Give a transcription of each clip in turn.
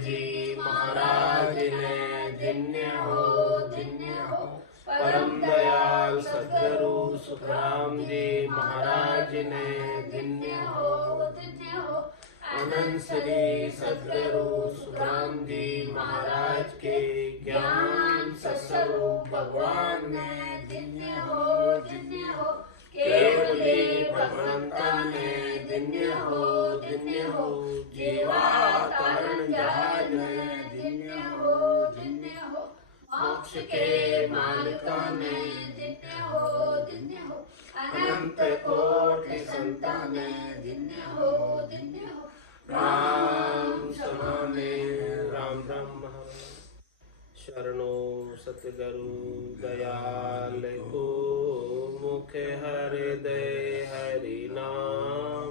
जी महाराज ने धन्य हो। परम दयाल सद्गुरु सुखराम जी महाराज ने धन्य हो। अनंत श्री सद्गुरु सुखराम जी महाराज के ज्ञान सत्स्वरूप भगवान ने धन्य हो। केवली भगवंता ने धन्य हो। जीवा तारण जहाज ने धन्य हो। मोक्ष के मालिका ने धन्य हो। अनंत कोटि संतान ने धन्य हो। राम समाने राम ब्रह्म शरणो सतगुरु दयाल को मुख हृदय हरि नाम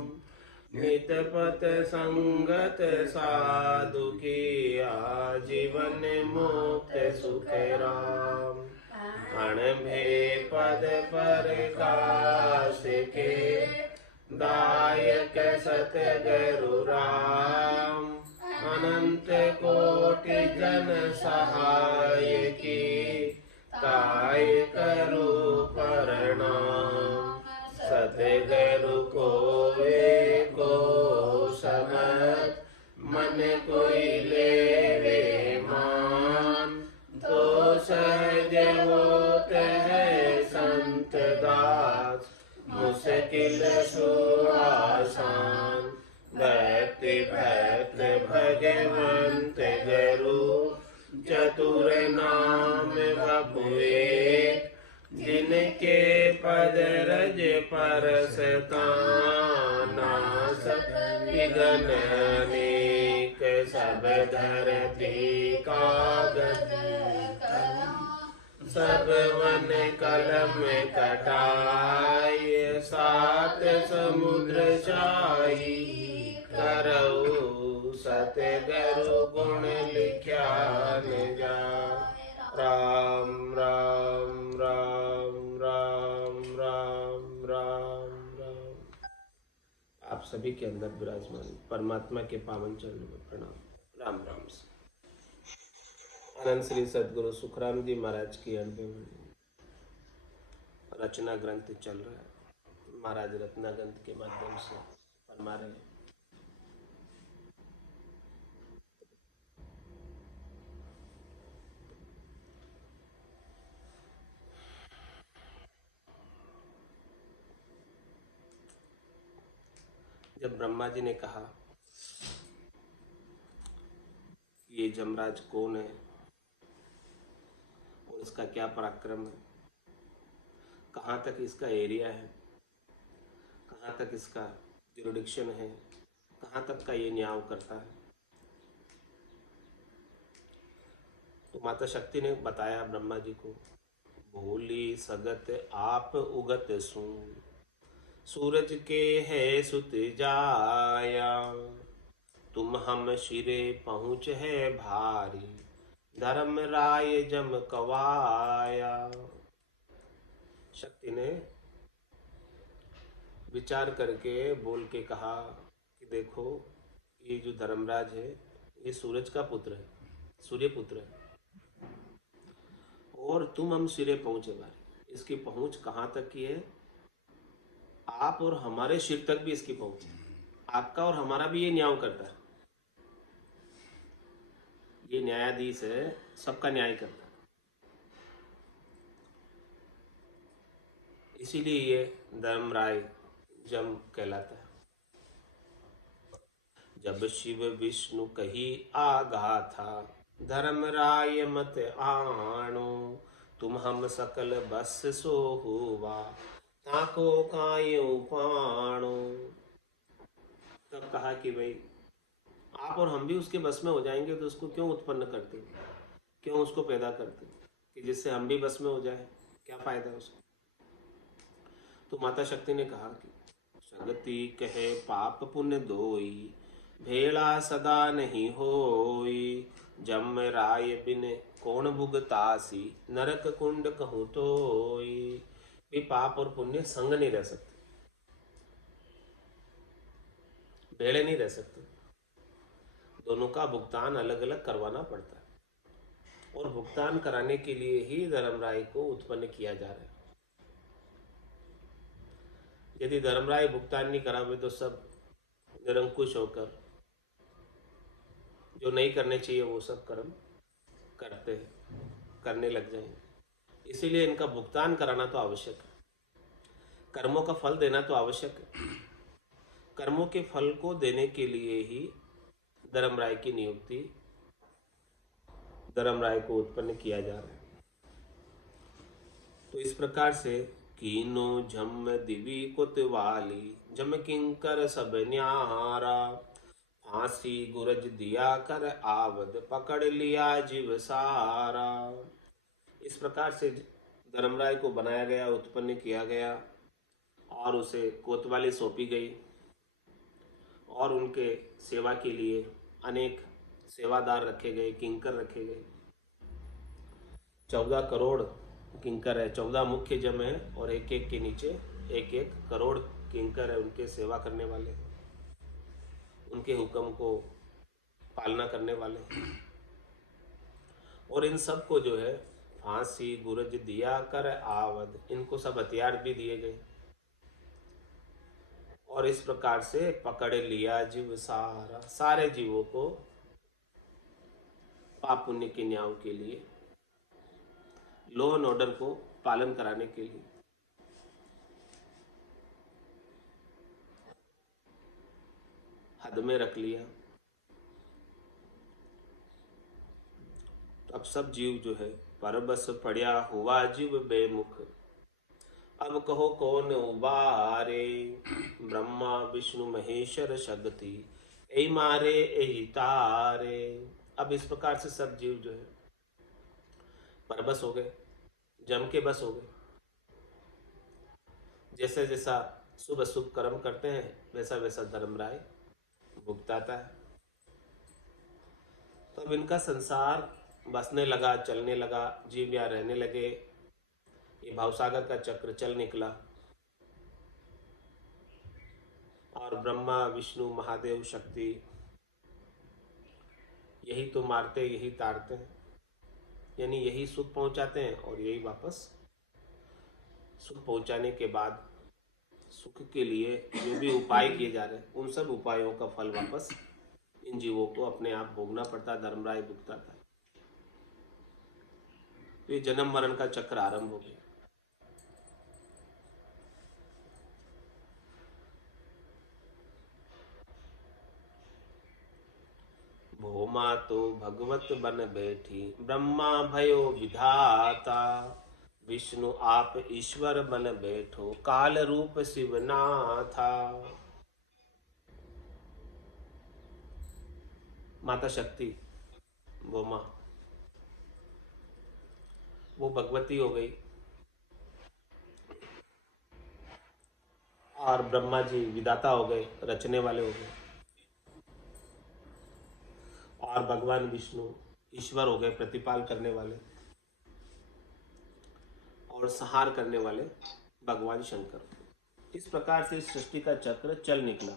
नित पथ संगत साधु की आजीवन मुक्त सुख राम अण भे पद पर काश के दायक सतगुरु राम अनंत कोटि जन सहाय की काय करो प्रणाम सतगुरु को समत मन कोई लेवे मान तो सहज होत है संत दास मुश्किल सुआसान भक्ति भक्त भगवंत गुरु चतुर नाम बपुए जिनके पद रज परसता नासत विघ्न अनेक सब धरती कागज सब वन कलम कटाय सात समुद्र छाई करऊ सतगुरु गुण लिख्या न जा राम राम राम राम राम राम राम। आप सभी के अंदर विराजमान परमात्मा के पावन चरणों में प्रणाम। राम राम से अनंत श्री सद्गुरु सुखराम जी महाराज की 80वीं रचना ग्रंथ चल रहा है। महाराज रत्ना ग्रंथ के माध्यम से फरमा रहे हैं। जब ब्रह्मा जी ने कहा ये जमराज कौन है और इसका क्या पराक्रम है, कहाँ तक इसका एरिया है, कहाँ तक इसका जुरिडिक्शन है, कहाँ तक का ये न्याय करता है, तो माता शक्ति ने बताया ब्रह्मा जी को, भोली सगत आप उगत सुन सूरज के है सुत जाया तुम हम शिरे पहुँच है भारी धर्म राय जम कवाया। शक्ति ने विचार करके बोल के कहा कि देखो ये जो धर्मराज है ये सूरज का पुत्र है, सूर्य पुत्र है और तुम हम सिरे पहुंचे भारी। इसकी पहुंच कहाँ तक की है, आप और हमारे सिर तक भी इसकी पहुंच है। आपका और हमारा भी ये न्याय करता है, ये न्यायाधीश है, सबका न्याय करता है। इसीलिए ये धर्मराय जम कहलाता है। जब शिव विष्णु कही आगा था धर्मराय मत आणो तुम हम सकल बस सो हुआ ताको कायो पाणो। तब कहा कि भाई आप और हम भी उसके बस में हो जाएंगे तो उसको क्यों उत्पन्न करते, क्यों उसको पैदा करते कि जिससे हम भी बस में हो जाए, क्या फायदा है उसको। तो माता शक्ति ने कहा कि सगति कहे पाप पुण्य दोई भेड़ा सदा नहीं होई जम राय बिन कौन भुगतासी नरक कुंड कहूँ तोई। भी पाप और पुण्य संग नहीं रह सकते, भेड़े नहीं रह सकते। दोनों का भुगतान अलग अलग करवाना पड़ता है और भुगतान कराने के लिए ही धर्मराय को उत्पन्न किया जा रहा है। यदि धर्मराय भुगतान नहीं करावे तो सब निरंकुश होकर जो नहीं करने चाहिए वो सब कर्म करने लग जाएंगे। इसीलिए इनका भुगतान कराना तो आवश्यक है, कर्मों का फल देना तो आवश्यक है। कर्मों के फल को देने के लिए ही धर्मराय की नियुक्ति, धर्मराय को उत्पन्न किया जा रहा है। तो इस प्रकार से कीनो झम दिवी कुतवाली जम किंकर सब न्यारा, फांसी गुरज दिया कर आवद पकड़ लिया जीव सारा। इस प्रकार से धर्मराय को बनाया गया, उत्पन्न किया गया और उसे कोतवाली सौंपी गई और उनके सेवा के लिए अनेक सेवादार रखे गए, किंकर रखे गए। 14 करोड़ किंकर है, 14 मुख्य जम है और एक एक के नीचे 1-1 करोड़ किंकर है, उनके सेवा करने वाले, उनके हुक्म को पालना करने वाले। और इन सब को जो है फांसी गुरज दिया कर आवद, इनको सब हथियार भी दिए गए और इस प्रकार से पकड़ लिया जीव सारा, सारे जीवों को पाप पुण्य के न्याय के लिए, लॉ एंड ऑर्डर को पालन कराने के लिए हद में रख लिया। तो अब सब जीव जो है परबस पड़िया हुआ जीव बेमुख, अब कहो कौन उबारे, ब्रह्मा विष्णु महेश्वर शक्ति ऐ मारे ऐ तारे। अब इस प्रकार से सब जीव जो है परबस हो गए, जम के बस हो गए। जैसे जैसा शुभ अशुभ कर्म करते हैं वैसा वैसा धर्मराय भुगताता है। तब इनका संसार बसने लगा, चलने लगा, जीव यहाँ रहने लगे, ये भावसागर का चक्र चल निकला और ब्रह्मा विष्णु महादेव शक्ति यही तो मारते, यही तारते हैं, यानी यही सुख पहुंचाते हैं और यही वापस सुख पहुंचाने के बाद सुख के लिए जो भी उपाय किए जा रहे हैं उन सब उपायों का फल वापस इन जीवों को अपने आप भोगना पड़ता है, धर्मराय भुगताता है। तो ये जन्म मरण का चक्र आरंभ हो गया। भोमा तो भगवत बन बैठी, ब्रह्मा भयो विधाता, विष्णु आप ईश्वर बन बैठो, काल रूप शिवनाथा। माता शक्ति भोमा वो भगवती हो गई और ब्रह्मा जी विधाता हो गए, रचने वाले हो गए, और भगवान विष्णु ईश्वर हो गए, प्रतिपाल करने वाले, और संहार करने वाले भगवान शंकर। इस प्रकार से सृष्टि का चक्र चल निकला।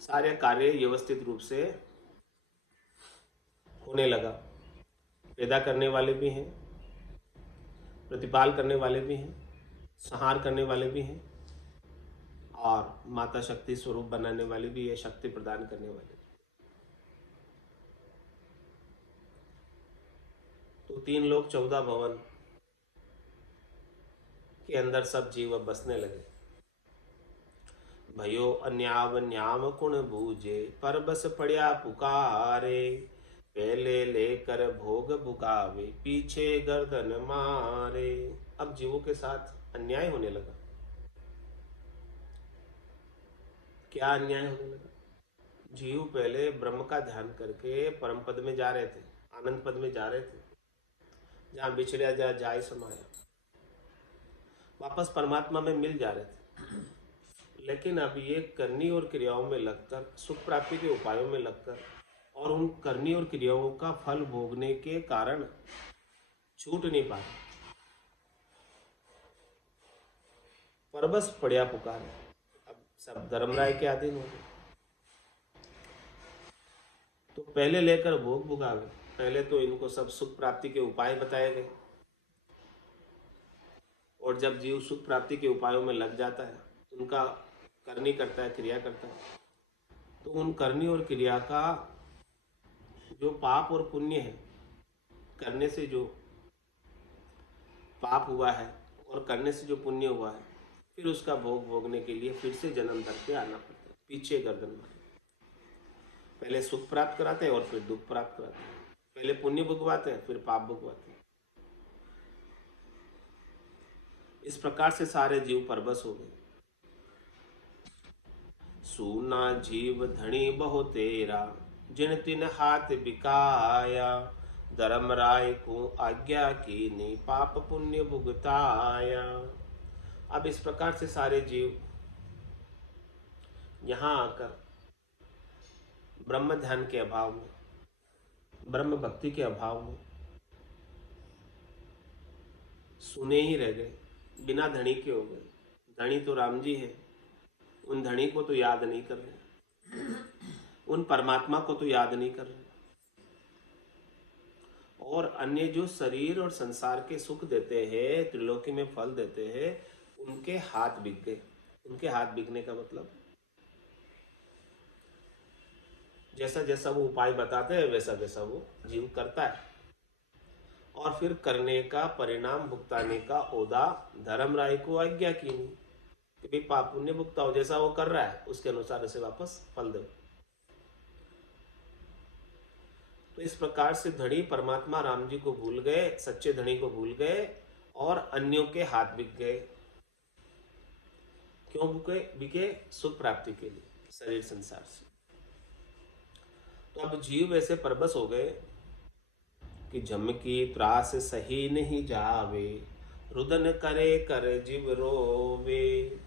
सारे कार्य व्यवस्थित रूप से होने लगा। पैदा करने वाले भी हैं, प्रतिपाल करने वाले भी हैं, संहार करने वाले भी हैं और माता शक्ति स्वरूप बनाने वाले भी है, शक्ति प्रदान करने वाले। तो 3 लोक 14 भवन के अंदर सब जीव अब बसने लगे। भयो अन्याव न्याम कुण बूझे, पर बस पड़िया पुकारे, पहले लेकर भोग भुकावे, पीछे गर्दन मारे। अब जीवों के साथ अन्याय होने लगा। क्या अन्याय होने लगा? जीव पहले ब्रह्म का ध्यान करके परम पद में जा रहे थे, आनंद पद में जा रहे थे, जहां बिछड़िया जा जाय समाया, वापस परमात्मा में मिल जा रहे थे। लेकिन अब ये करनी और क्रियाओं में लगकर, सुख प्राप्ति के उपायों में लगकर और उन करनी और क्रियाओं का फल भोगने के कारण छूट नहीं पा रहे। परबस पड़िया पुकारे। अब सब धर्मराय के अधीन हो गए। तो पहले लेकर भोग भुगा गए। पहले तो इनको सब सुख प्राप्ति के उपाय बताए गए, और जब जीव सुख प्राप्ति के उपायों में लग जाता है, उनका करनी करता है, क्रिया करता है, तो उन करनी और क्रिया का जो पाप और पुण्य है, करने से जो पाप हुआ है और करने से जो पुण्य हुआ है, फिर उसका भोग भोगने के लिए फिर से जन्म धरते आना पड़ता है, पीछे गर्दन मारे। पहले सुख प्राप्त कराते हैं और फिर दुख प्राप्त कराते हैं, पहले पुण्य भुगवाते हैं फिर पाप भुगवाते हैं। इस प्रकार से सारे जीव परबस हो गए। सूना जीव धनी बहु तेरा, जिन तिन हाथ बिकाया, धर्म राय को आज्ञा कीनी, पाप पुण्य भुगताया। अब इस प्रकार से सारे जीव यहाँ आकर ब्रह्म ध्यान के अभाव में, ब्रह्म भक्ति के अभाव में सुने ही रह गए, बिना धनी के हो गए। धनी तो राम जी है, उन धनी को तो याद नहीं कर रहे, उन परमात्मा को तो याद नहीं कर रहे, और अन्य जो शरीर और संसार के सुख देते हैं, त्रिलोकी में फल देते हैं, उनके हाथ बिक गए। उनके हाथ बिकने का मतलब, जैसा जैसा वो उपाय बताते हैं वैसा वैसा वो जीव करता है, और फिर करने का परिणाम भुगताने का ओदा धर्मराय को आज्ञा की नहीं कि भाई पाप पुण्य भुगताओ, जैसा वो कर रहा है उसके अनुसार उसे वापस फल दो। तो इस प्रकार से धनी परमात्मा राम जी को भूल गए, सच्चे धनी को भूल गए, और अन्यों के हाथ बिक गए। क्यों बिके? बिके सुख प्राप्ति के लिए, शरीर संसार से। तो अब जीव ऐसे परबस हो गए कि जम की त्रास सही नहीं जावे, रुदन करे कर जीव रोवे,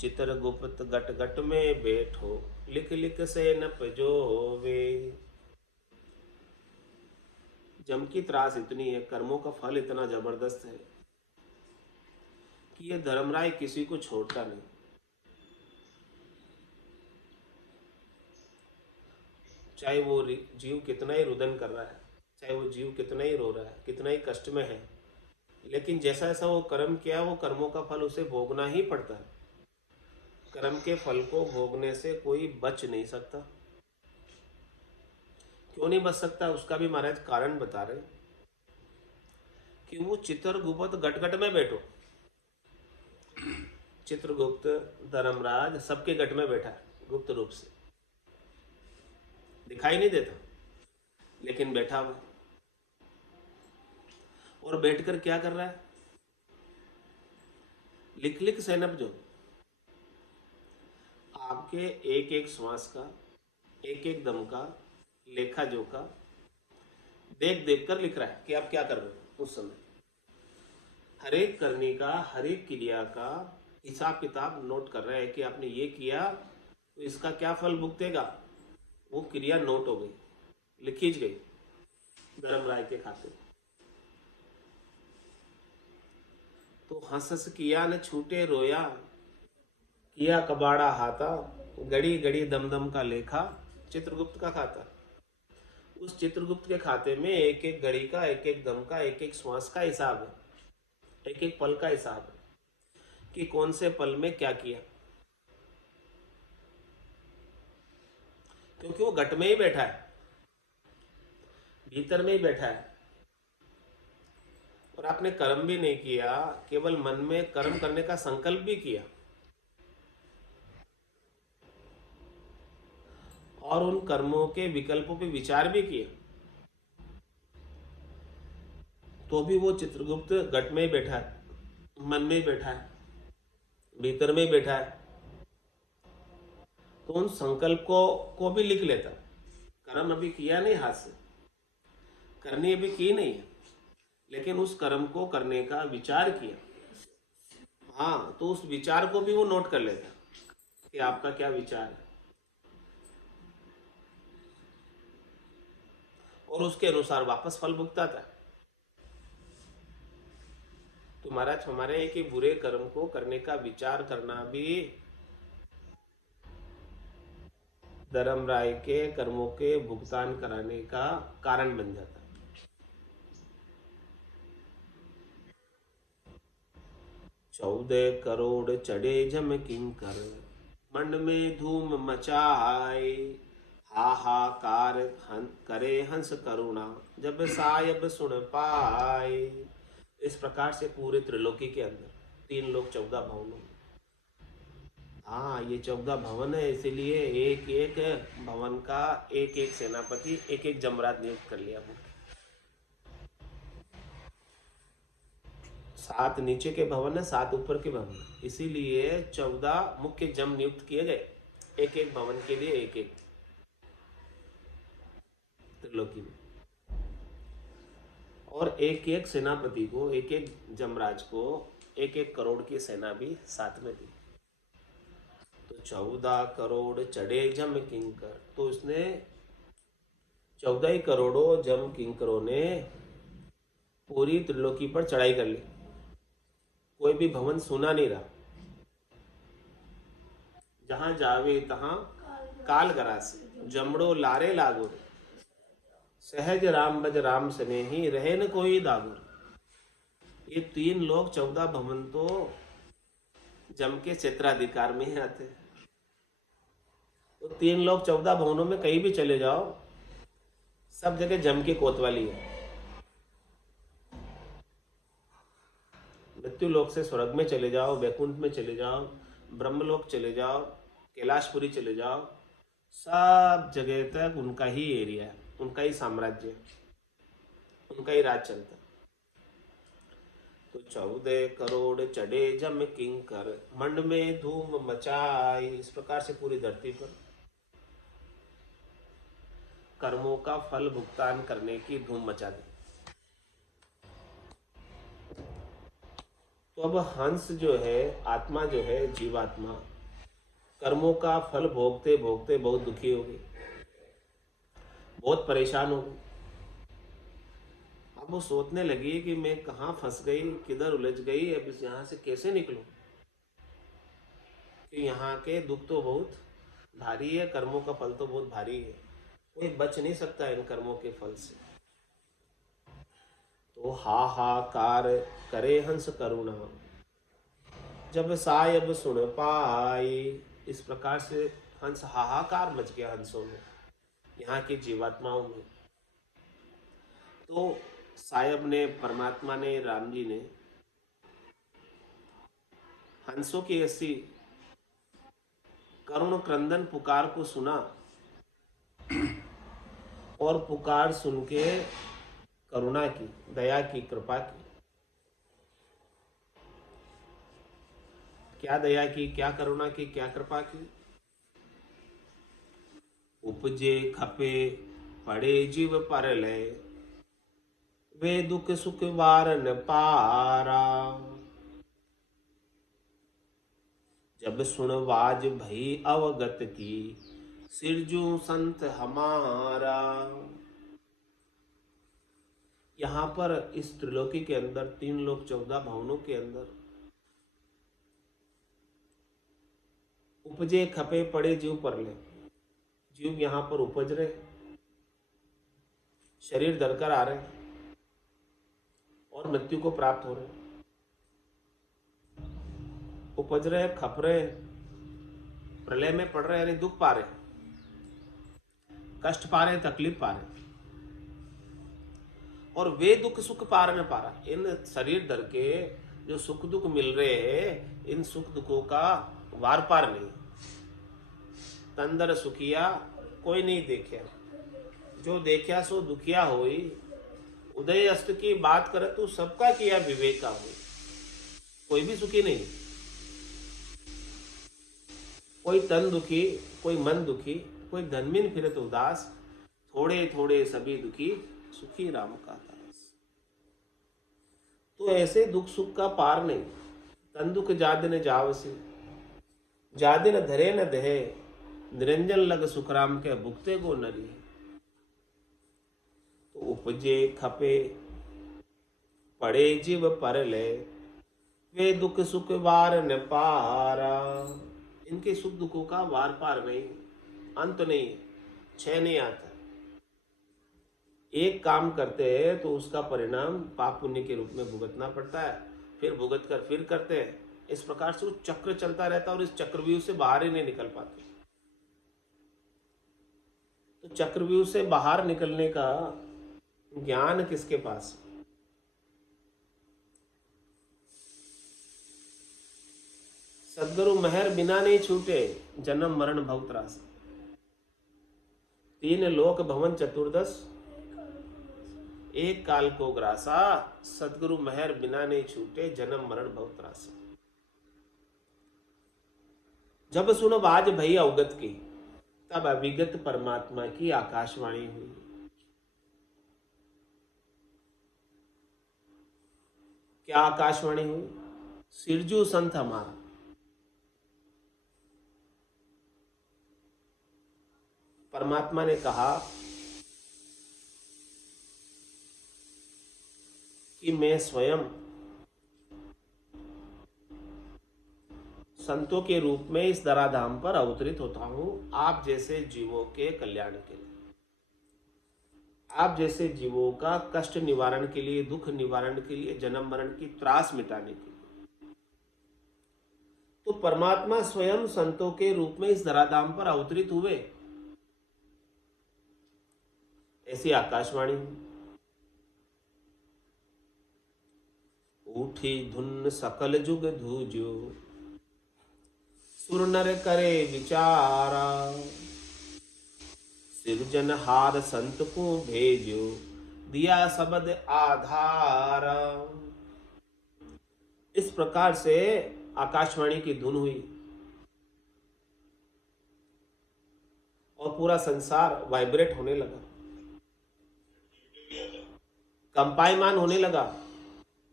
चित्र गुप्त गट गट में बैठो, लिख लिख से न पजोवे। जम की त्रास इतनी है, कर्मों का फल इतना जबरदस्त है कि ये धर्मराय किसी को छोड़ता नहीं। चाहे वो जीव कितना ही रुदन कर रहा है, चाहे वो जीव कितना ही रो रहा है, कितना ही कष्ट में है, लेकिन जैसा जैसा वो कर्म किया, वो कर्मों का फल उसे भोगना ही पड़ता है। कर्म के फल को भोगने से कोई बच नहीं सकता। क्यों नहीं बच सकता? उसका भी महाराज कारण बता रहे कि वो चित्रगुप्त गटगट में बैठो। चित्रगुप्त, धर्मराज सबके गट में बैठा है, गुप्त रूप से दिखाई नहीं देता, लेकिन बैठा हुआ। और बैठकर क्या कर रहा है? लिख लिख सैनब जो आपके एक एक श्वास का, एक एक दम का लेखा जोखा देख देख कर लिख रहा है कि आप क्या कर रहे हो उस समय। हर एक करने का, हर एक क्रिया का हिसाब किताब नोट कर रहे हैं कि आपने ये किया तो इसका क्या फल भुगतेगा। वो क्रिया नोट हो गई, लिखी गई धर्मराय के खाते। तो हंस हंस किया न छूटे रोया, किया कबाड़ा हाथा, गड़ी गड़ी दम दम का लेखा, चित्रगुप्त का खाता। उस चित्रगुप्त के खाते में एक एक घड़ी का, एक एक दम का, एक एक श्वास का हिसाब है, एक एक पल का हिसाब है कि कौन से पल में क्या किया। क्योंकि वो घट में ही बैठा है, भीतर में ही बैठा है, और आपने कर्म भी नहीं किया, केवल मन में कर्म करने का संकल्प भी किया और उन कर्मों के विकल्पों पे विचार भी किया, तो भी वो चित्रगुप्त घट में ही बैठा है, मन में ही बैठा है, भीतर में ही बैठा है। तो उन संकल्प को भी लिख लेता। कर्म अभी किया नहीं, हाथ से करनी अभी की नहीं है, लेकिन उस कर्म को करने का विचार किया। हाँ, तो उस विचार को भी वो नोट कर लेता कि आपका क्या विचार है, और उसके अनुसार वापस फल भुगताता है। तो महाराज हमारे यहाँ कि बुरे कर्म को करने का विचार करना भी धर्मराय के कर्मों के भुगतान कराने का कारण बन जाता है। 14 करोड़ चढ़े जम किंकर, मंड में धूम मचाए, हाहाकार करे हंस करुणा, जब सायब सुन पाए। इस प्रकार से पूरे त्रिलोकी के अंदर 3 लोक 14 भवनों। हाँ, ये 14 भवन है, इसीलिए एक एक भवन का एक एक सेनापति, एक एक जमराज नियुक्त कर लिया। 7 नीचे के भवन है, 7 ऊपर के भवन, इसीलिए 14 मुख्य जम नियुक्त किए गए, एक एक भवन के लिए एक एक त्रिलोकी में। और एक एक सेनापति को, एक एक जमराज को एक एक करोड़ की सेना भी साथ में दी। तो 14 करोड़ चढ़े जम किंकर, तो उसने 14 करोड़ों जम किंकरों ने पूरी त्रिलोकी पर चढ़ाई कर ली। कोई भी भवन सुना नहीं रहा, जहां जावे तहां काल गरास, जमड़ो लारे लागो, सहज राम बज राम स्नेही, रहे न कोई दागुर। ये 3 लोक 14 भवन तो जम के क्षेत्राधिकार में ही आते हैं। तो 3 लोक 14 भवनों में कहीं भी चले जाओ, सब जगह जम की कोतवाली है। मृत्यु लोक से स्वर्ग में चले जाओ, वैकुंठ में चले जाओ, ब्रह्मलोक चले जाओ, कैलाशपुरी चले जाओ, सब जगह तक उनका ही एरिया है, उनका ही साम्राज्य है, उनका ही राज चलता है। तो 14 करोड़ चढ़े जम किंकर, मंड में धूम मचाई। इस प्रकार से पूरी धरती पर कर्मों का फल भुगतान करने की धूम मचा दी। तो अब हंस जो है, आत्मा जो है, जीवात्मा कर्मों का फल भोगते भोगते बहुत दुखी हो गई, बहुत परेशान हो गई। अब वो सोचने लगी कि मैं कहाँ फंस गई, किधर उलझ गई, अब इस यहाँ से कैसे निकलूं। कि यहाँ के दुख तो बहुत भारी है, कर्मों का फल तो बहुत भारी है, कोई बच नहीं सकता इन कर्मों के फल से। तो हाहाकार करे हंस करुणा, जब सायब सुन पाई। इस प्रकार से हंस हाहाकार मच गया हंसों में, यहाँ की जीवात्माओं में। तो सायब ने, परमात्मा ने, राम जी ने हंसों की ऐसी करुण क्रंदन पुकार को सुना, और पुकार सुन के करुणा की, दया की, कृपा की। क्या दया की, क्या करुणा की, क्या कृपा की। उपजे खपे पड़े जीव पर लय, वे दुख सुख वारन पारा। जब सुन बाज भई अवगत की, सिरजू संत हमारा। यहाँ पर इस त्रिलोकी के अंदर 3 लोक 14 भवनों के अंदर उपजे खपे पड़े जीव पर ले, जीव यहाँ पर उपज रहे, शरीर धरकर आ रहे और मृत्यु को प्राप्त हो रहे, उपज रहे, खप रहे, प्रलय में पड़ रहे, यानी दुख पा रहे, कष्ट पा रहे, तकलीफ पा रहे। और वे दुख सुख पार न पारा, इन शरीर धर के जो सुख दुख मिल रहे हैं, इन सुख दुखों का वार पार नहीं। तंदर सुखिया कोई नहीं देखा, जो देखा सो दुखिया होई। उदय अस्त की बात करे तो सबका किया विवेका हो, कोई भी सुखी नहीं। कोई तन दुखी, कोई मन दुखी, कोई धनमीन फिरत उदास, थोड़े थोड़े सभी दुखी, सुखी राम का दास। तो ऐसे दुख सुख का पार नहीं। तन दुख जादिन जावसी, जादिन धरे न दहे, निरंजन लग सुखराम के भुगते को नरी। तो उपजे खपे पड़े जीव पर ले, वे दुख सुख वार न पारा। इनके सुख दुखों का वार पार नहीं, अंत नहीं है, क्षय नहीं आता। एक काम करते हैं तो उसका परिणाम पाप पुण्य के रूप में भुगतना पड़ता है, फिर भुगत कर फिर करते हैं। इस प्रकार से वो चक्र चलता रहता है और इस चक्रव्यूह से बाहर ही नहीं निकल पाते। तो चक्रव्यूह से बाहर निकलने का ज्ञान किसके पास? सदगुरु मेहर बिना नहीं छूटे, जन्म मरण भव त्रास। तीन लोक भवन चतुर्दश, एक काल को ग्रासा। सदगुरु मेहर बिना नहीं छूटे, जन्म मरण भव त्रास। जब सुनो बाज भई अवगत की, तब अविगत परमात्मा की आकाशवाणी हुई। क्या आकाशवाणी हुई? सिरजू संत हमारा, परमात्मा ने कहा कि मैं स्वयं संतों के रूप में इस धराधाम पर अवतरित होता हूं, आप जैसे जीवों के कल्याण के लिए, आप जैसे जीवों का कष्ट निवारण के लिए, दुख निवारण के लिए, जन्म मरण की त्रास मिटाने के लिए। तो परमात्मा स्वयं संतों के रूप में इस धराधाम पर अवतरित हुए। ऐसी आकाशवाणी उठी धुन सकल जुग धूजो, सुर नर करे विचारा। सिरजनहार संत को भेजो, दिया शब्द आधार। इस प्रकार से आकाशवाणी की धुन हुई और पूरा संसार वाइब्रेट होने लगा, कंपायमान होने लगा,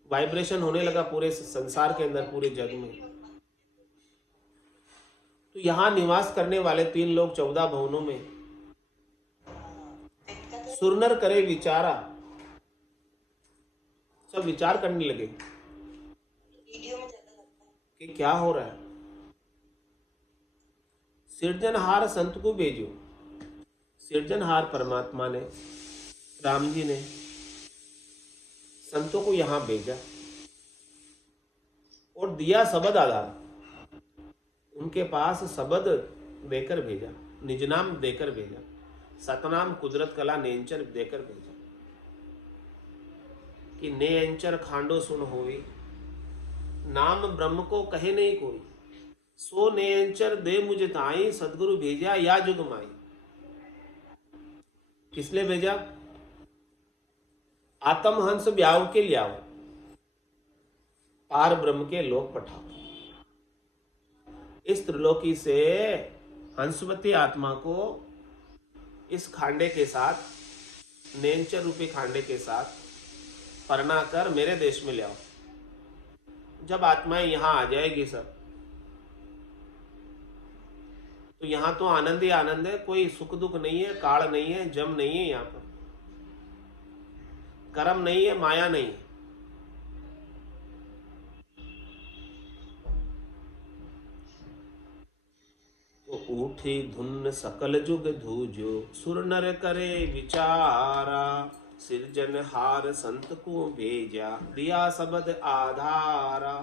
वाइब्रेशन होने लगा पूरे संसार के अंदर, पूरे जग में। तो यहां निवास करने वाले तीन लोग 14 भवनों में सुरनर करे विचारा, सब विचार करने लगे कि क्या हो रहा है। सिरजनहार संत को भेजो। सिरजनहार परमात्मा ने, राम जी ने संतों को यहां भेजा और दिया शब्द आधार, उनके पास शब्द देकर भेजा, निज नाम देकर भेजा, सतनाम कुदरत कला नेंचर देकर भेजा कि नेंचर खांडो सुन होई, नाम ब्रह्म को कहे नहीं कोई। सो नेंचर दे मुझे ताई, सदगुरु भेजा या जुग माई। किसने भेजा? आत्म हंस ब्याव के लियाओ, पार ब्रह्म के लोक पठाओ। इस त्रिलोकी से हंसवती आत्मा को इस खांडे के साथ, नेंचर रूपी खांडे के साथ परना कर मेरे देश में ले आओ। जब आत्माएं यहां आ जाएगी सब, तो यहां तो आनंद ही आनंद है, कोई सुख दुख नहीं है, काल नहीं है, जम नहीं है, यहां पर कर्म नहीं है, माया नहीं है। तो उठी धुन सकल जुग धूजो, सुर नर करे विचारा। सिरजनहार संत को भेजा, दिया शब्द आधारा।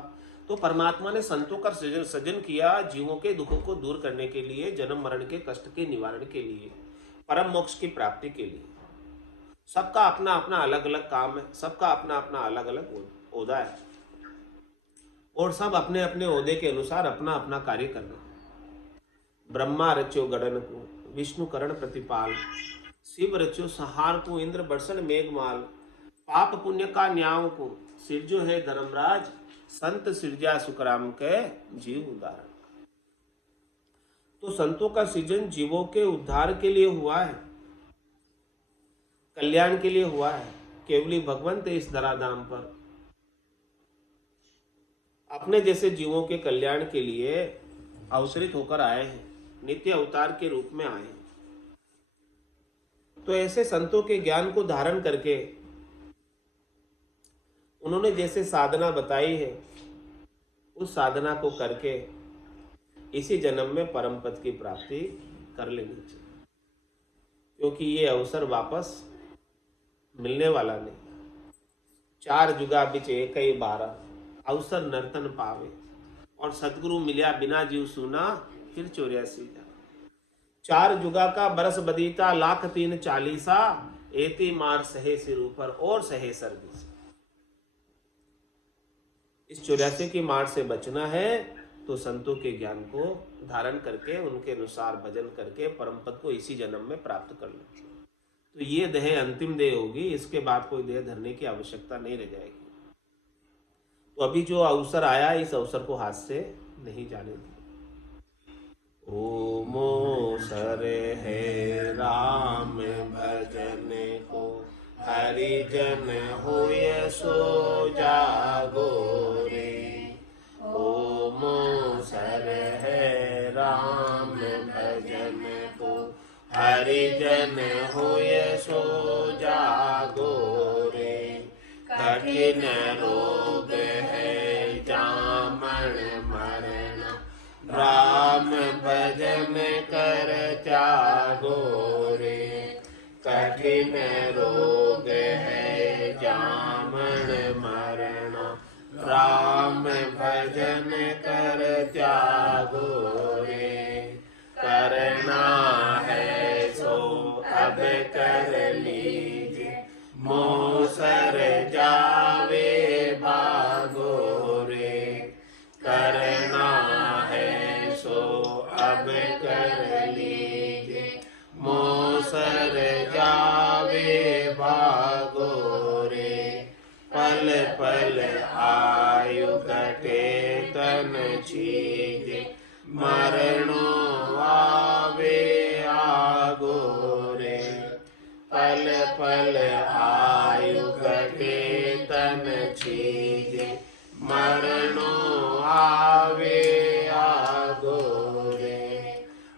तो परमात्मा ने संतों का सृजन किया जीवों के दुखों को दूर करने के लिए, जन्म मरण के कष्ट के निवारण के लिए, परम मोक्ष की प्राप्ति के लिए। सबका अपना अपना अलग अलग काम है, सबका अपना अपना अलग अलग ओहदा है और सब अपने अपने ओहदे के अनुसार अपना अपना कार्य कर रहे हैं। ब्रह्मा रच्यो गणन को, विष्णु करण प्रतिपाल, शिव रच्यो संहार को, इंद्र बरसन मेघमाल, पाप पुण्य का न्याव को, सिरजो है धर्मराज, संत सिरजा सुखराम के जीव उदाहरण। तो संतों का सृजन जीवों के उद्धार के लिए हुआ है, कल्याण के लिए हुआ है। केवली भगवंत इस धराधाम पर अपने जैसे जीवों के कल्याण के लिए अवसरित होकर आए हैं, नित्य अवतार के रूप में आए हैं। तो ऐसे संतों के ज्ञान को धारण करके उन्होंने जैसे साधना बताई है, उस साधना को करके इसी जन्म में परम पद की प्राप्ति कर लेनी चाहिए, क्योंकि ये अवसर वापस मिलने वाला नहीं। 4 जुगा बिच एक ही बारा, अवसर नर्तन पावे, और सदगुरु मिलिया बिना जीव सुना, फिर 84 जा। 4 जुगा का बरस बदीता, लाख 3 40, एती मार सहे सिर ऊपर और सहे सर दिस। इस 84 की मार से बचना है तो संतों के ज्ञान को धारण करके उनके अनुसार भजन करके परम पद को इसी जन्म में प्राप्त कर लो। तो ये देह अंतिम देह होगी, इसके बाद कोई देह धरने की आवश्यकता नहीं रह जाएगी। तो अभी जो अवसर आया, इस अवसर को हाथ से नहीं जाने दिया। ओ मोसर है राम भजन को, हरिजन होय सो जागो रे। ओ मोसर है राम भजन को, हरिजन होय सो जागो रे। कठिन रोग है जामन मरण, राम भजन कर त्यागो रे। कठिन रोग है जामन मरण, राम भजन कर त्यागो रे। करना है सो अब कर लीजिए, मोसर जावे भागो रे। करना है सो अब कर लीजिए, मोसर जावे भागो रे। पल पल आयु घटे तन छीजे, मरणो आवे आगो रे। पल पल आयु घटे तन छीजे, मरणो आवे आगो रे।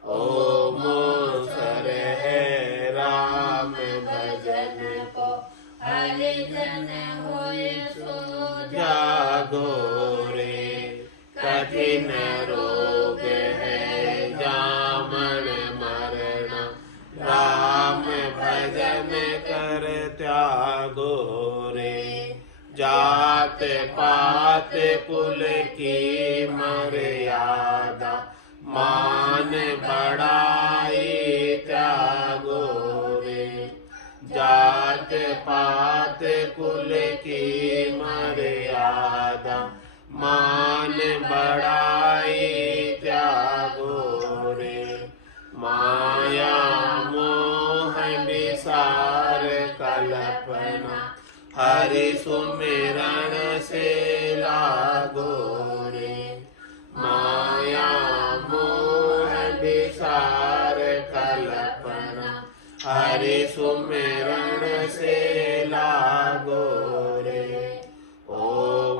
ओ मोसर है राम भजन को, हरिजन होय सो जागो रे। कठिन रोग है जामन मरण, राम भजन कर त्यागो रे। जात पात कुल की मर्यादा, मान बढ़ाई त्यागो रे। जात पात कुल की मर्यादा, मान बढ़ाई त्यागो रे। माया मोह विसार कल्पना, हरि सुमिरन से लागो रे। माया मोह विसार कल्पना, हरि सुमिरन से लागो रे। ओ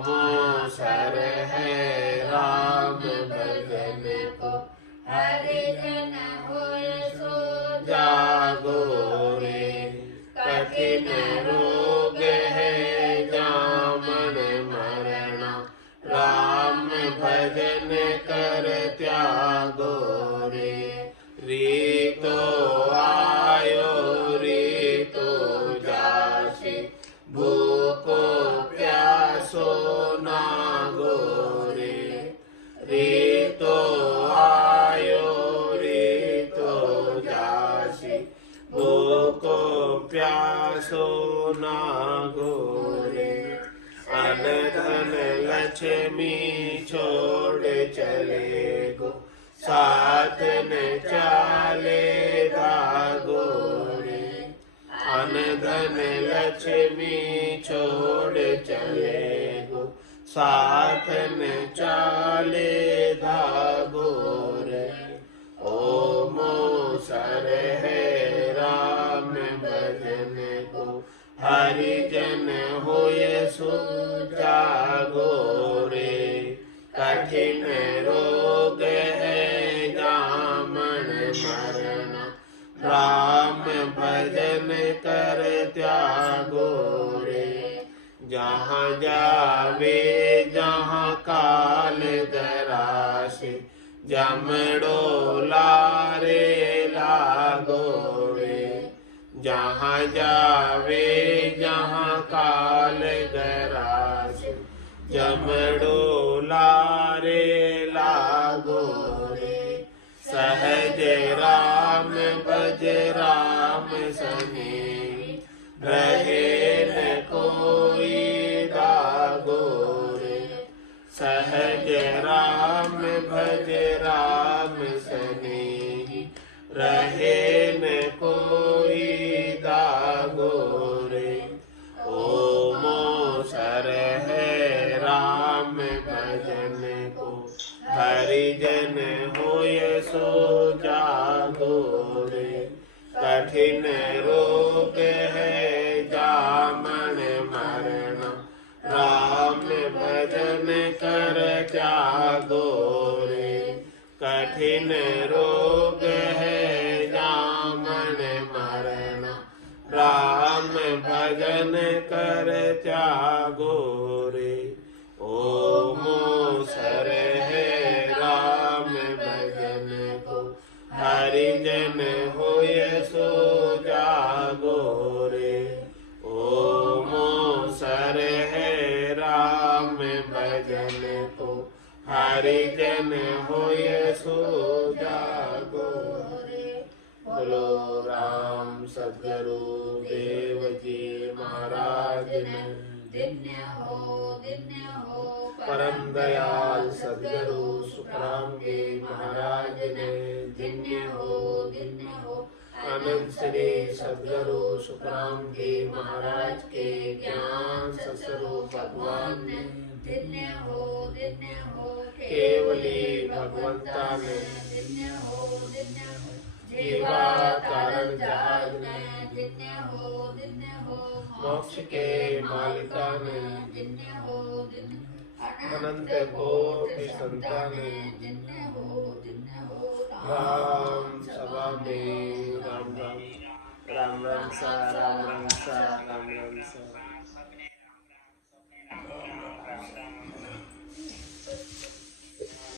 मोसर है राम भजन को, हरिजन होय सो जागो रे। कठिन रोग है जामन मरण, राम भजन कर त्यागो रे। रीतो आयो रीतो जासी, भूखो प्यासो नागो रे। रीतो आयो रीतो जासी, भूखो प्यासो नागो रे। अन धन लक्ष्मी छोड़ चले गो, साथ न चाले धागो रे। अन धन लक्ष्मी छोड़ चले गो, साथ न चाले धागो रे। ओ मोसर है राम भजन को, हरिजन होय सो जागो रे। कठिन रोग है जामन मरण, राम भजन कर त्यागो रे। जहाँ जावे जहाँ काल जमड़ो लारे लागो रे। जहाँ जावे जहाँ काल गरास, जमड़ो लारे लागो रे। सहज राम भज राम सने, रहे न कोई दागो रे। सहज राम भज राम सने, रहे न कोई दागो रे। ओमो सर है राम भजन को, हरिजन होय सो जागो रे। कठिन रोग है जामन मरण, राम भजन कर जागो रे। कठिन रोग है जामन मरण, राम भजन कर जागो रे। ओमो सर है राम भजन को, हरिजन होय सो जागो रे। ओमो सर है राम भजन को, हरिजन होय सो जागो रे। बोलो राम सद्गुरु देव जी महाराज ने, धन्य हो परम दयाल सद्गुरु सुखराम जी महाराज ने, धन्य हो आनंद श्री सद्गुरु सुखराम जी महाराज के ज्ञान सत्स्वरूप भगवान ने, धन्य हो केवली भगवंता ने, धन्य हो जीवा कारण जहाज ने, धन्य हो मोक्ष के मालिका ने, धन्य हो अनंत कोटि संतान ने, धन्य हो राम सभा में राम राम राम राम सा राम राम सा राम राम सा।